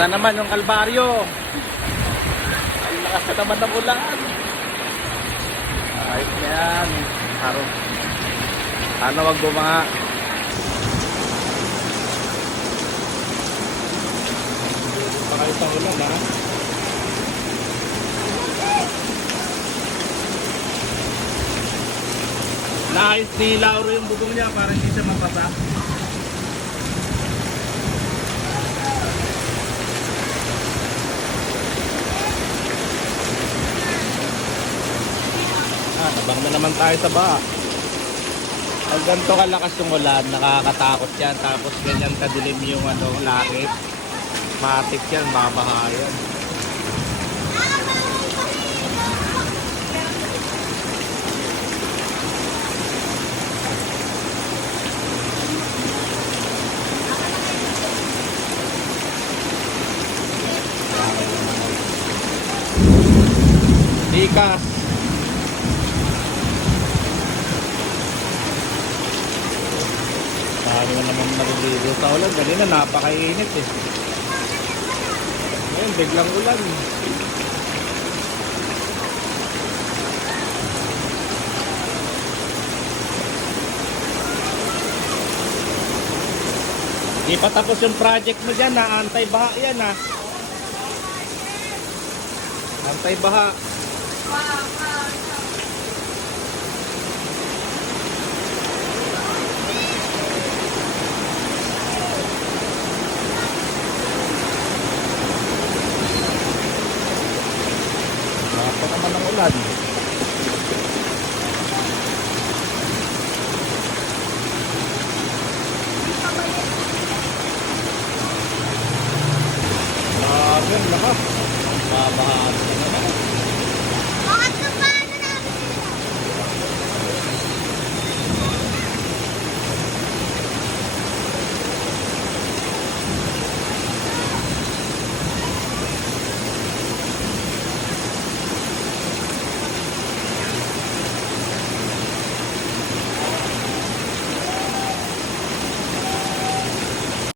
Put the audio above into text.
na naman yung kalbaryo. Ang lakas na naman ng ulan. Ayos na yan. Ano wag bumaha. Pa kayo sa ulan ha. Naayos ni Lauro yung bubong niya para hindi siya mapasa. Nabang na naman tayo sa baha. Pag ganito kalakas yung ulan, nakakatakot yan. Tapos ganyan kadilim yung langit. Matik yan, babaha yan. Likas. Marami na naman naliligo sa ulan. Kanina napakainit eh. Ngayon biglang ulan. Di pa tapos yung project mo dyan ha. Antay-baha yan ha. Antay-baha. Napa naman ang ulan. Grabe ang lakas. Babahaan.